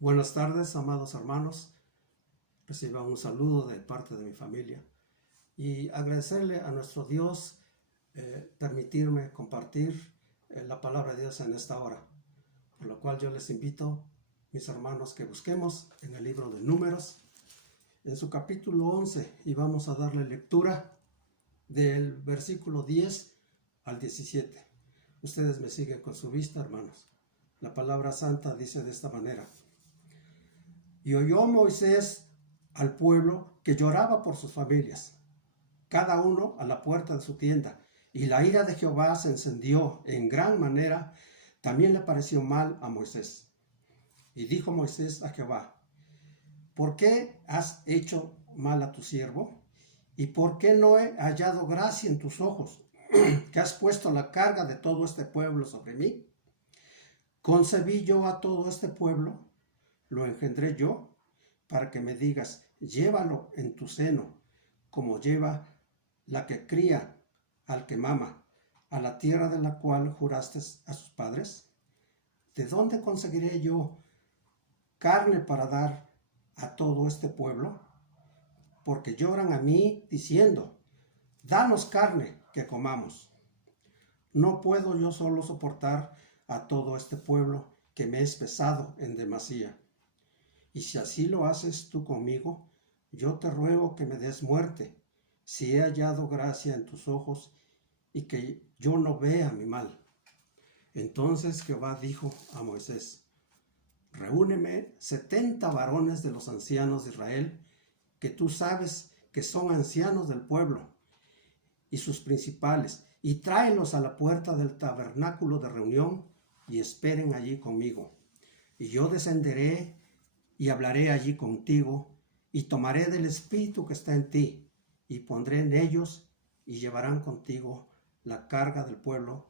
Buenas tardes, amados hermanos. Reciban un saludo de parte de mi familia y agradecerle a nuestro Dios permitirme compartir la palabra de Dios en esta hora, por lo cual yo les invito, mis hermanos, que busquemos en el libro de Números, en su capítulo 11, y vamos a darle lectura del versículo 10 al 17. Ustedes me siguen con su vista, hermanos. La palabra santa dice de esta manera: Y oyó Moisés al pueblo que lloraba por sus familias, cada uno a la puerta de su tienda, y la ira de Jehová se encendió en gran manera. También le pareció mal a Moisés. Y dijo Moisés a Jehová: ¿Por qué has hecho mal a tu siervo? ¿Y por qué no he hallado gracia en tus ojos, que has puesto la carga de todo este pueblo sobre mí? ¿Concebí yo a todo este pueblo? ¿Lo engendré yo? Para que me digas: llévalo en tu seno, como lleva la que cría al que mama, a la tierra de la cual juraste a sus padres. ¿De dónde conseguiré yo carne para dar a todo este pueblo? Porque lloran a mí diciendo: danos carne que comamos. No puedo yo solo soportar a todo este pueblo, que me es pesado en demasía. Y si así lo haces tú conmigo, yo te ruego que me des muerte, si he hallado gracia en tus ojos, y que yo no vea mi mal. Entonces Jehová dijo a Moisés: reúneme 70 varones de los ancianos de Israel, que tú sabes que son ancianos del pueblo, y sus principales, y tráelos a la puerta del tabernáculo de reunión, y esperen allí conmigo. Y yo descenderé y hablaré allí contigo, y tomaré del espíritu que está en ti, y pondré en ellos, y llevarán contigo la carga del pueblo,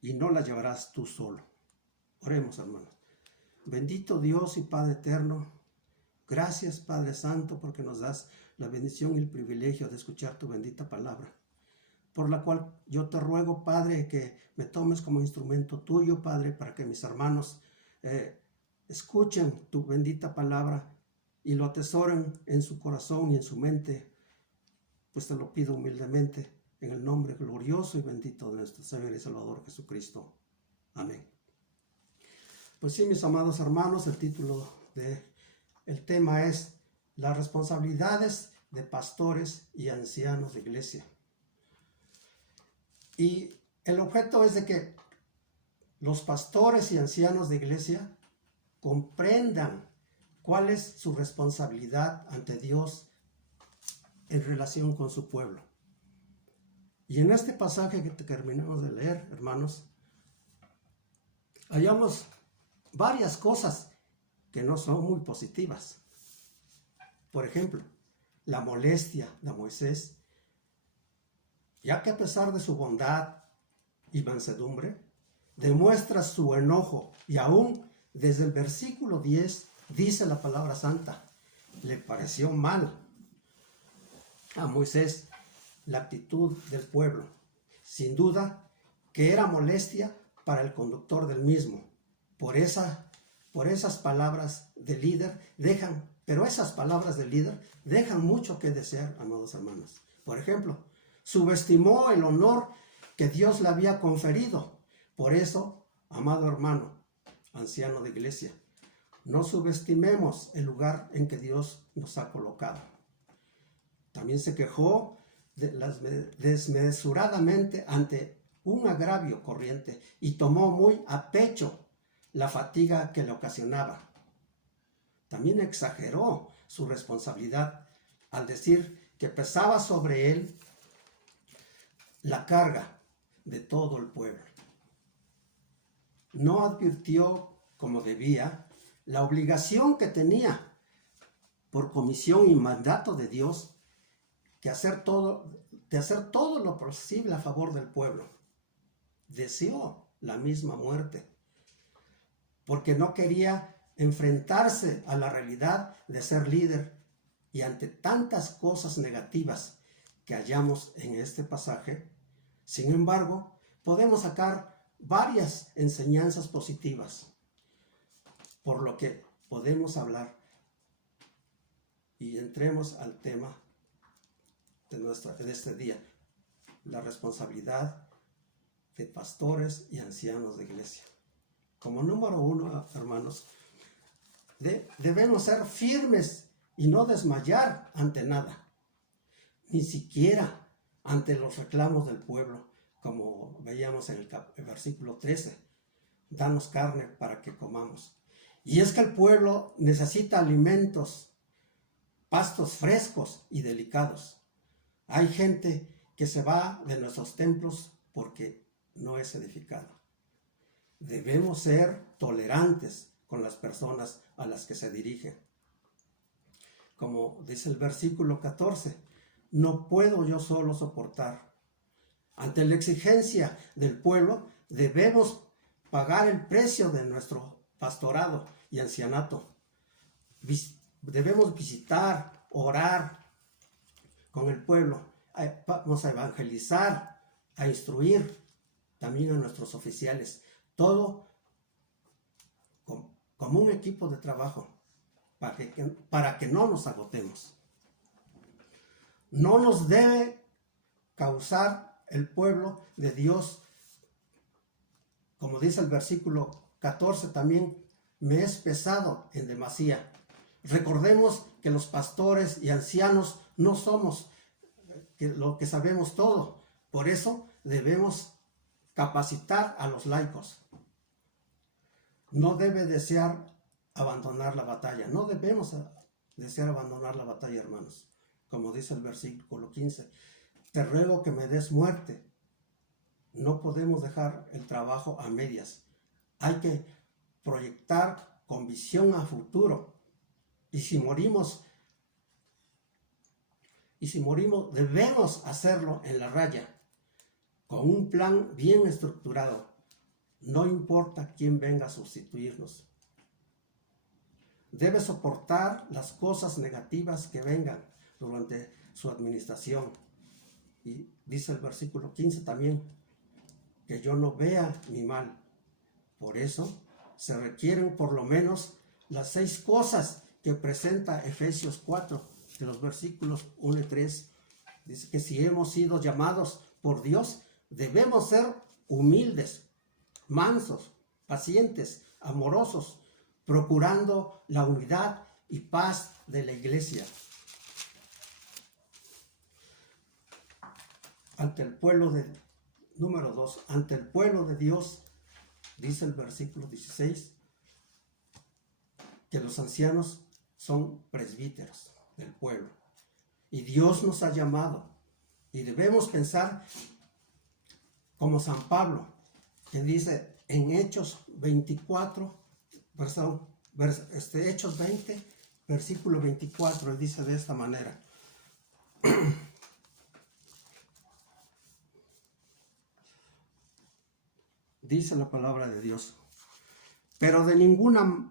y no la llevarás tú solo. Oremos, hermanos. Bendito Dios y Padre eterno, gracias, Padre Santo, porque nos das la bendición y el privilegio de escuchar tu bendita palabra, por la cual yo te ruego, Padre, que me tomes como instrumento tuyo, Padre, para que mis hermanos escuchen tu bendita palabra y lo atesoren en su corazón y en su mente. Pues te lo pido humildemente, en el nombre glorioso y bendito de nuestro Señor y Salvador Jesucristo. Amén. Pues sí, mis amados hermanos, el tema es las responsabilidades de pastores y ancianos de iglesia. Y el objeto es de que los pastores y ancianos de iglesia comprendan cuál es su responsabilidad ante Dios en relación con su pueblo. Y en este pasaje que terminamos de leer, hermanos, hallamos varias cosas que no son muy positivas. Por ejemplo, la molestia de Moisés, ya que a pesar de su bondad y mansedumbre, demuestra su enojo, y aún desde el versículo 10 dice la palabra santa: le pareció mal a Moisés la actitud del pueblo. Sin duda que era molestia para el conductor del mismo. Por esas palabras del líder esas palabras del líder dejan mucho que desear, amados hermanos. Por ejemplo, subestimó el honor que Dios le había conferido. Por eso, amado hermano, anciano de iglesia, no subestimemos el lugar en que Dios nos ha colocado. También se quejó desmesuradamente ante un agravio corriente y tomó muy a pecho la fatiga que le ocasionaba. También exageró su responsabilidad al decir que pesaba sobre él la carga de todo el pueblo. No advirtió como debía la obligación que tenía por comisión y mandato de Dios de hacer todo lo posible a favor del pueblo. Deseó la misma muerte, porque no quería enfrentarse a la realidad de ser líder, y ante tantas cosas negativas que hallamos en este pasaje, sin embargo, podemos sacar varias enseñanzas positivas, por lo que podemos hablar y entremos al tema de este día, la responsabilidad de pastores y ancianos de iglesia. Como número 1, hermanos, debemos ser firmes y no desmayar ante nada, ni siquiera ante los reclamos del pueblo, como veíamos en el versículo 13. Danos carne para que comamos. Y es que el pueblo necesita alimentos, pastos frescos y delicados. Hay gente que se va de nuestros templos porque no es edificada. Debemos ser tolerantes con las personas a las que se dirigen. Como dice el versículo 14, no puedo yo solo soportar. Ante la exigencia del pueblo, debemos pagar el precio de nuestro pastorado y ancianato. Debemos visitar, orar con el pueblo. Vamos a evangelizar, a instruir también a nuestros oficiales. Todo como un equipo de trabajo para que no nos agotemos. No nos debe causar el pueblo de Dios, como dice el versículo 14 también, me es pesado en demasía. Recordemos que los pastores y ancianos no somos lo que sabemos todo. Por eso debemos capacitar a los laicos. No debe desear abandonar la batalla. No debemos desear abandonar la batalla, hermanos. Como dice el versículo 15, te ruego que me des muerte. No podemos dejar el trabajo a medias. Hay que proyectar con visión a futuro. Y si morimos, debemos hacerlo en la raya, con un plan bien estructurado. No importa quién venga a sustituirnos. Debe soportar las cosas negativas que vengan durante su administración. Y dice el versículo 15 también, que yo no vea mi mal. Por eso se requieren por lo menos las 6 cosas que presenta Efesios 4, de los versículos 1 y 3. Dice que si hemos sido llamados por Dios, debemos ser humildes, mansos, pacientes, amorosos, procurando la unidad y paz de la iglesia. Número 2, ante el pueblo de Dios, dice el versículo 16, que los ancianos son presbíteros del pueblo. Y Dios nos ha llamado. Y debemos pensar como San Pablo, que dice en Hechos 24, Hechos 20, versículo 24, él dice de esta manera. Dice la palabra de Dios, pero de ninguna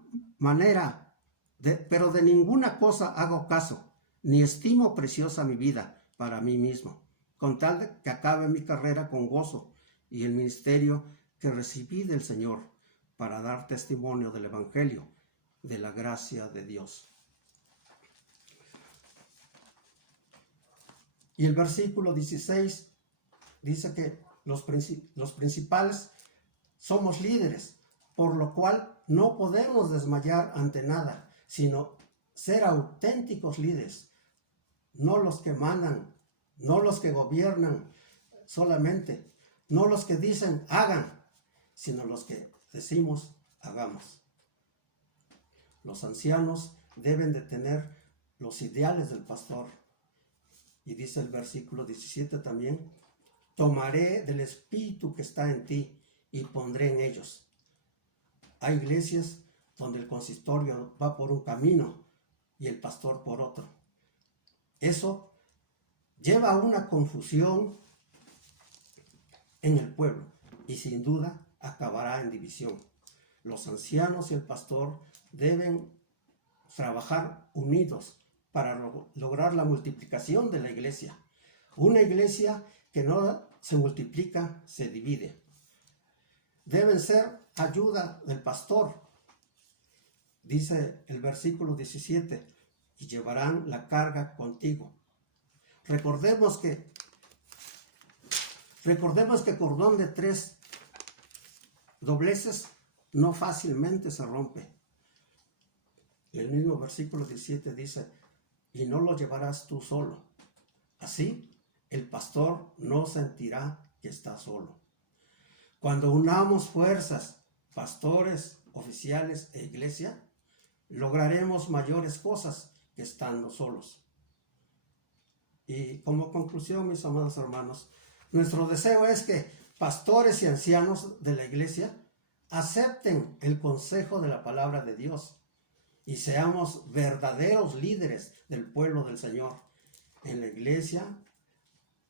cosa hago caso, ni estimo preciosa mi vida para mí mismo, con tal de que acabe mi carrera con gozo y el ministerio que recibí del Señor para dar testimonio del Evangelio, de la gracia de Dios. Y el versículo 16 dice que los principales somos líderes, por lo cual no podemos desmayar ante nada, sino ser auténticos líderes, no los que mandan, no los que gobiernan solamente, no los que dicen hagan, sino los que decimos hagamos. Los ancianos deben de tener los ideales del pastor. Y dice el versículo 17 también, tomaré del espíritu que está en ti y pondré en ellos. Hay iglesias donde el consistorio va por un camino y el pastor por otro. Eso lleva a una confusión en el pueblo y sin duda acabará en división. Los ancianos y el pastor deben trabajar unidos para lograr la multiplicación de la iglesia. Una iglesia que no se multiplica, se divide. Deben ser ayuda del pastor Dice el versículo 17, y llevarán la carga contigo. Recordemos que cordón de 3 dobleces no fácilmente se rompe. El mismo versículo 17 dice, y no lo llevarás tú solo. Así, el pastor no sentirá que está solo. Cuando unamos fuerzas, pastores, oficiales e iglesia, lograremos mayores cosas que estando solos. Y como conclusión, mis amados hermanos, nuestro deseo es que pastores y ancianos de la iglesia acepten el consejo de la palabra de Dios y seamos verdaderos líderes del pueblo del Señor en la iglesia,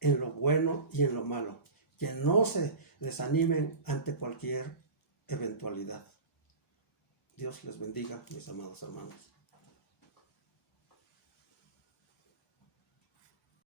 en lo bueno y en lo malo, que no se desanimen ante cualquier eventualidad. Dios les bendiga, mis amados hermanos.